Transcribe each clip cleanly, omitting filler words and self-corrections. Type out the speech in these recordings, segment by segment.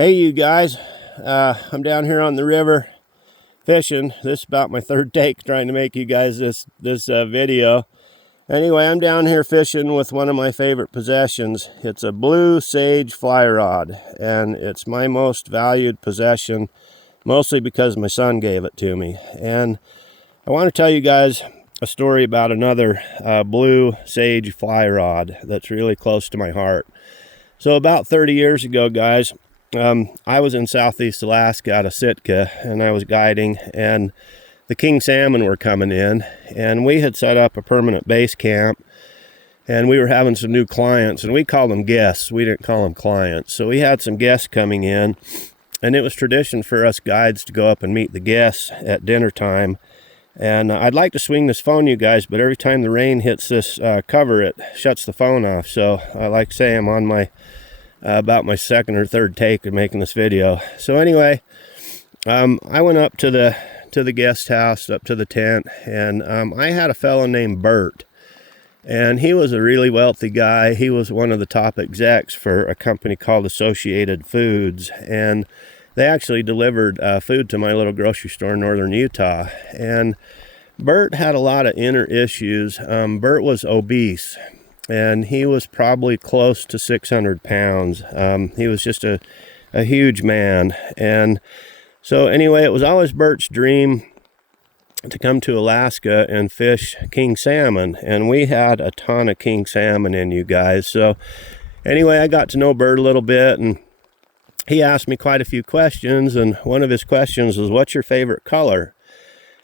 Hey you guys, I'm down here on the river fishing. This is about my third take trying to make you guys this video. Anyway, I'm down here fishing with one of my favorite possessions. It's a blue sage fly rod, and it's my most valued possession, mostly because my son gave it to me. And I want to tell you guys a story about another blue sage fly rod that's really close to my heart. So about 30 years ago, guys, I was in southeast Alaska out of Sitka, and I was guiding, and the king salmon were coming in, and we had set up a permanent base camp, and we were having some new clients, and we called them guests. We didn't call them clients. So we had some guests coming in, and it was tradition for us guides to go up and meet the guests at dinner time. And I'd like to swing this phone, you guys, but every time the rain hits this cover, it shuts the phone off. So like I say, I'm on my about my second or third take of making this video. So anyway, I went up to the guest house, up to the tent, and I had a fellow named Bert, and he was a really wealthy guy. He was one of the top execs for a company called Associated Foods, and they actually delivered food to my little grocery store in northern Utah. And Bert had a lot of inner issues. Bert was obese, and he was probably close to 600 pounds. He was just a huge man. And so anyway, it was always Bert's dream to come to Alaska and fish king salmon. And we had a ton of king salmon in, you guys. So anyway, I got to know Bert a little bit, and he asked me quite a few questions. And one of his questions was, what's your favorite color?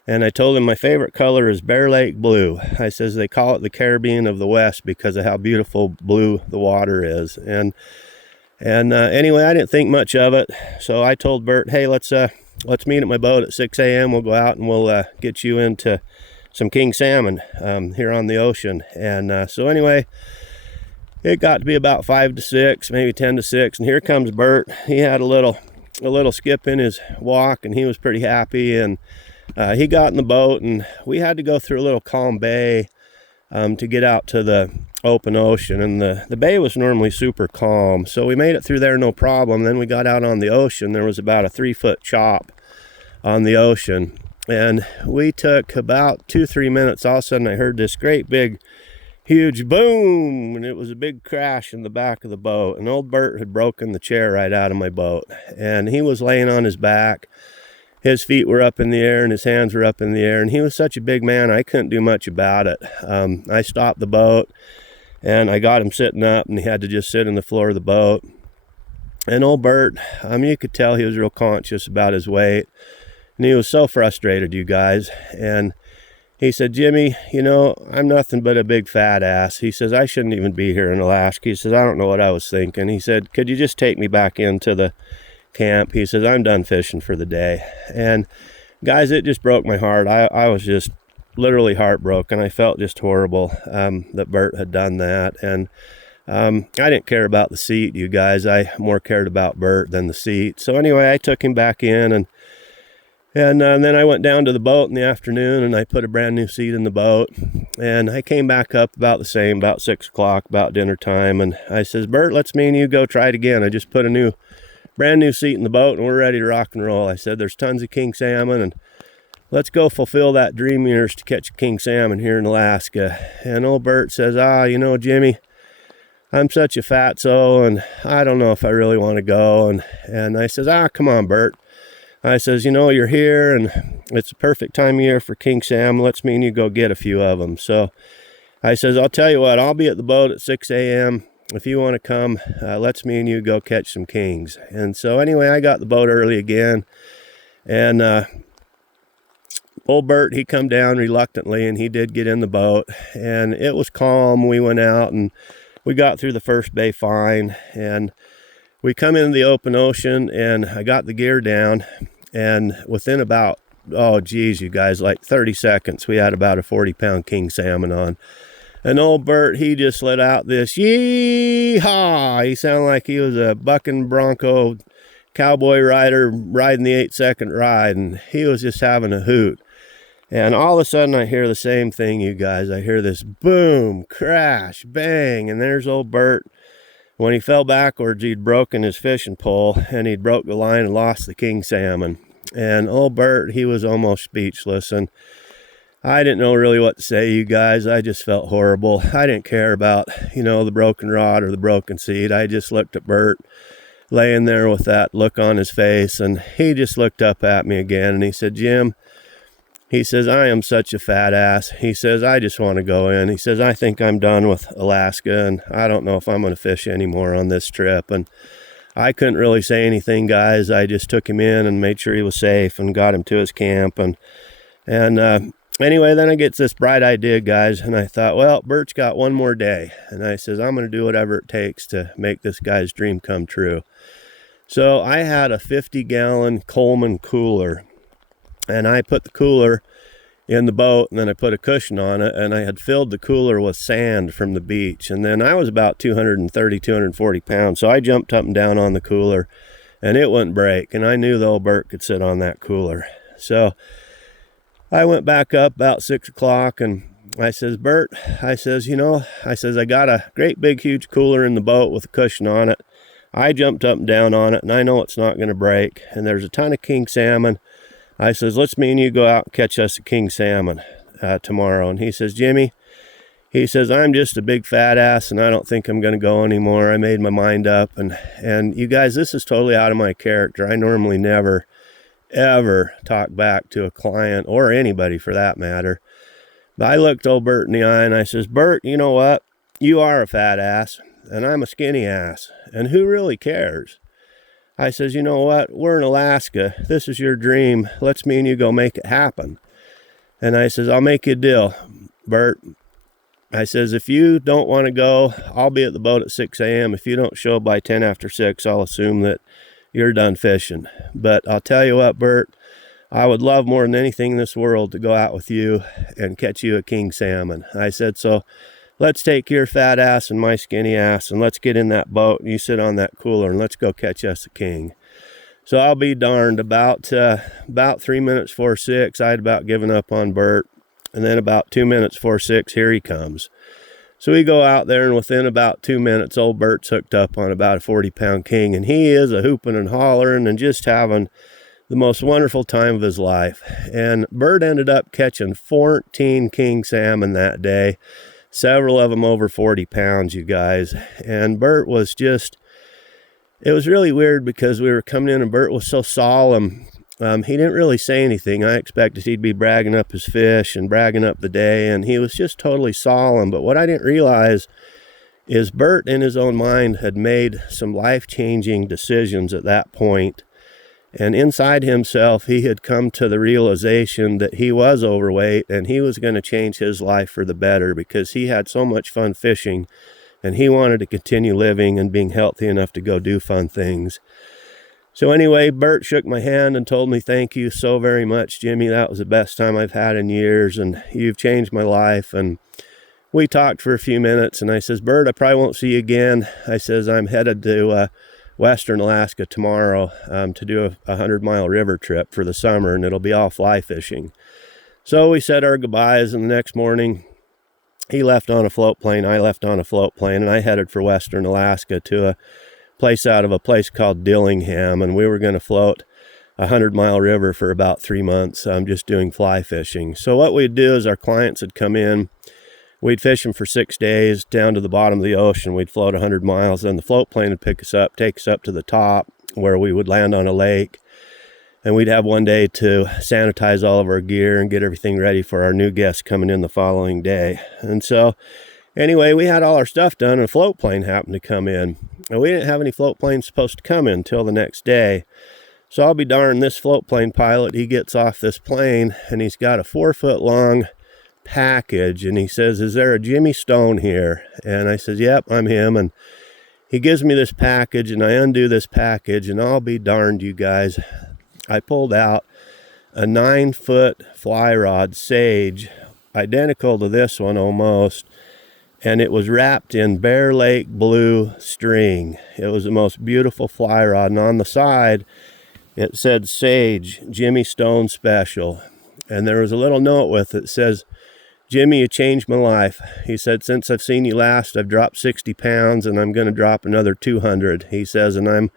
And I told him my favorite color is Bear Lake blue. I says they call it the Caribbean of the West because of how beautiful blue the water is. And anyway, I didn't think much of it. So I told Bert, hey, let's meet at my boat at 6 a.m. We'll go out and we'll get you into some king salmon here on the ocean. And so anyway, it got to be about 5 to 6, maybe 10 to 6. And here comes Bert. He had a little skip in his walk, and he was pretty happy. And he got in the boat, and we had to go through a little calm bay to get out to the open ocean. And the bay was normally super calm, so we made it through there no problem. Then we got out on the ocean. There was about a 3-foot chop on the ocean, and we took about 2-3 minutes. All of a sudden I heard this great big huge boom, and it was a big crash in the back of the boat. And old Bert had broken the chair right out of my boat, and he was laying on his back. His feet were up in the air and his hands were up in the air, and he was such a big man, I couldn't do much about it. I stopped the boat, and I got him sitting up, and he had to just sit in the floor of the boat. And old Bert, you could tell he was real conscious about his weight, and he was so frustrated, you guys. And he said, Jimmy, I'm nothing but a big fat ass. He says, I shouldn't even be here in Alaska. He says, I don't know what I was thinking. He said, could you just take me back into the camp? He says, I'm done fishing for the day. And guys, it just broke my heart. I was just literally heartbroken. I felt just horrible that Bert had done that. And I didn't care about the seat, you guys. I more cared about Bert than the seat. So anyway, I took him back in, and then I went down to the boat in the afternoon, and I put a brand new seat in the boat. And I came back up about the same, about 6 o'clock, about dinner time. And I says, Bert, let's me and you go try it again. I just put a brand new seat in the boat, and we're ready to rock and roll. I said, there's tons of king salmon, and let's go fulfill that dream of yours to catch king salmon here in Alaska. And old Bert says, Jimmy, I'm such a fatso, and I don't know if I really want to go. And I says, come on, Bert. I says, you're here, and it's a perfect time of year for king salmon. Let's me and you go get a few of them. So I says, I'll tell you what, I'll be at the boat at 6 a.m. If you want to come, let's me and you go catch some kings. And so anyway, I got the boat early again, and old Bert, he come down reluctantly, and he did get in the boat, and it was calm. We went out, and we got through the first bay fine, and we come into the open ocean, and I got the gear down, and within about, you guys, like 30 seconds, we had about a 40-pound king salmon on. And old Bert, he just let out this yee-haw. He sounded like he was a bucking bronco cowboy rider riding the 8-second ride, and he was just having a hoot. And all of a sudden I hear the same thing, you guys. I hear this boom, crash, bang, and there's old Bert When he fell backwards, he'd broken his fishing pole, and he'd broke the line and lost the king salmon. And old Bert, he was almost speechless, and I didn't know really what to say, you guys. I just felt horrible. I didn't care about, the broken rod or the broken seed. I just looked at Bert laying there with that look on his face, and he just looked up at me again, and he said, Jim, he says, I am such a fat ass. He says, I just want to go in. He says, I think I'm done with Alaska, and I don't know if I'm going to fish anymore on this trip. And I couldn't really say anything, guys. I just took him in and made sure he was safe and got him to his camp. And anyway, then I get this bright idea, guys, and I thought, well, Bert's got one more day. And I says, I'm going to do whatever it takes to make this guy's dream come true. So I had a 50-gallon Coleman cooler, and I put the cooler in the boat, and then I put a cushion on it, and I had filled the cooler with sand from the beach. And then I was about 230, 240 pounds, so I jumped up and down on the cooler, and it wouldn't break, and I knew the old Bert could sit on that cooler. So I went back up about 6 o'clock, and I says, Bert, I says, I got a great big huge cooler in the boat with a cushion on it. I jumped up and down on it, and I know it's not going to break, and there's a ton of king salmon. I says, let's me and you go out and catch us a king salmon tomorrow. And he says, Jimmy, he says, I'm just a big fat ass, and I don't think I'm going to go anymore. I made my mind up. And you guys, this is totally out of my character. I normally never, ever talk back to a client, or anybody for that matter. But I looked old Bert in the eye, and I says, Bert, you know what? You are a fat ass, and I'm a skinny ass. And who really cares? I says, you know what? We're in Alaska. This is your dream. Let's me and you go make it happen. And I says, I'll make you a deal, Bert. I says, if you don't want to go, I'll be at the boat at 6 a.m. If you don't show by 10 after 6, I'll assume that you're done fishing. But I'll tell you what, Bert, I would love more than anything in this world to go out with you and catch you a king salmon. I said, so let's take your fat ass and my skinny ass, and let's get in that boat, and you sit on that cooler, and let's go catch us a king. So I'll be darned, about 3 minutes before 6, I had about given up on Bert. And then about 2 minutes before 6, here he comes. So we go out there, and within about 2 minutes, old Bert's hooked up on about a 40-pound king. And he is a hooping and hollering and just having the most wonderful time of his life. And Bert ended up catching 14 king salmon that day. Several of them over 40 pounds, you guys. And Bert was just, it was really weird because we were coming in and Bert was so solemn. He didn't really say anything. I expected he'd be bragging up his fish and bragging up the day, and he was just totally solemn. But what I didn't realize is Bert in his own mind had made some life-changing decisions at that point. And inside himself, he had come to the realization that he was overweight and he was going to change his life for the better because he had so much fun fishing and he wanted to continue living and being healthy enough to go do fun things. So anyway, Bert shook my hand and told me, thank you so very much, Jimmy. That was the best time I've had in years and you've changed my life. And we talked for a few minutes and I says, Bert, I probably won't see you again. I says, I'm headed to Western Alaska tomorrow to do a 100-mile river trip for the summer, and it'll be all fly fishing. So we said our goodbyes, and the next morning he left on a float plane, I left on a float plane, and I headed for Western Alaska to a place out of a place called Dillingham, and we were going to float a 100-mile river for about 3 months, just doing fly fishing. So what we'd do is our clients would come in, we'd fish them for 6 days down to the bottom of the ocean. We'd float 100 miles. Then the float plane would pick us up, take us up to the top where we would land on a lake. And we'd have one day to sanitize all of our gear and get everything ready for our new guests coming in the following day. And so anyway, we had all our stuff done and a float plane happened to come in. And we didn't have any float planes supposed to come in until the next day. So I'll be darned, this float plane pilot, he gets off this plane and he's got a 4-foot-long package and he says, is there a Jimmy Stone here? And I says, yep, I'm him. And he gives me this package and I undo this package and I'll be darned, you guys, I pulled out a 9-foot fly rod Sage, identical to this one almost, and it was wrapped in Bear Lake blue string. It was the most beautiful fly rod, and on the side it said Sage Jimmy Stone Special, and there was a little note with it that says, Jimmy, you changed my life. He said, since I've seen you last, I've dropped 60 pounds and I'm going to drop another 200. He says, and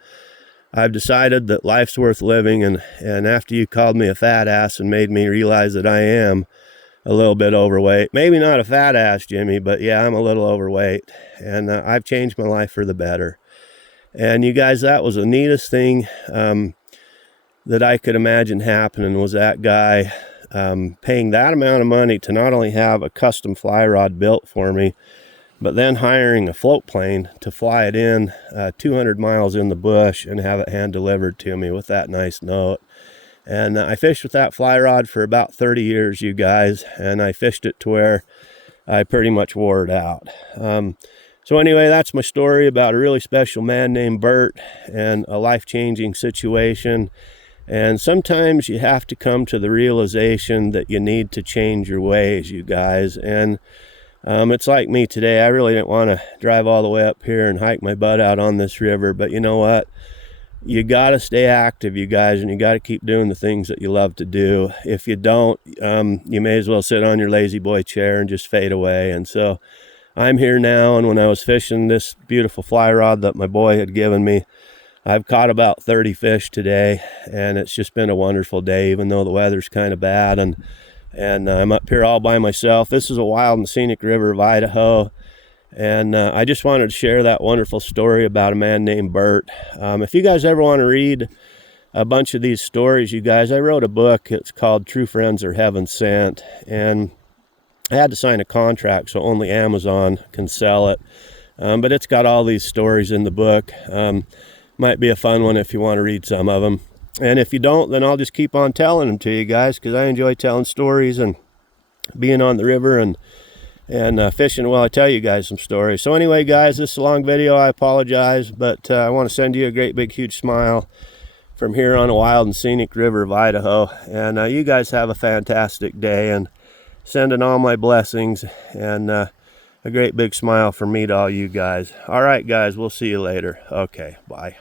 I've decided that life's worth living. And after you called me a fat ass and made me realize that I am a little bit overweight, maybe not a fat ass, Jimmy, but yeah, I'm a little overweight, and I've changed my life for the better. And you guys, that was the neatest thing that I could imagine happening, was that guy paying that amount of money to not only have a custom fly rod built for me, but then hiring a float plane to fly it in 200 miles in the bush and have it hand delivered to me with that nice note. And I fished with that fly rod for about 30 years, you guys, and I fished it to where I pretty much wore it out. So anyway, that's my story about a really special man named Bert and a life-changing situation. And sometimes you have to come to the realization that you need to change your ways, you guys. And it's like me today. I really didn't want to drive all the way up here and hike my butt out on this river. But you know what? You got to stay active, you guys, and you got to keep doing the things that you love to do. If you don't, you may as well sit on your lazy boy chair and just fade away. And so I'm here now, and when I was fishing this beautiful fly rod that my boy had given me, I've caught about 30 fish today, and it's just been a wonderful day, even though the weather's kind of bad, and I'm up here all by myself. This is a wild and scenic river of Idaho, and I just wanted to share that wonderful story about a man named Bert. If you guys ever want to read a bunch of these stories, you guys, I wrote a book. It's called True Friends Are Heaven Sent, and I had to sign a contract so only Amazon can sell it, but it's got all these stories in the book. Might be a fun one if you want to read some of them. And if you don't, then I'll just keep on telling them to you guys, because I enjoy telling stories and being on the river and fishing while I tell you guys some stories. So anyway, guys, this is a long video. I apologize, but I want to send you a great big huge smile from here on a wild and scenic river of Idaho. And you guys have a fantastic day, and sending all my blessings and a great big smile from me to all you guys. All right, guys, we'll see you later. Okay, bye.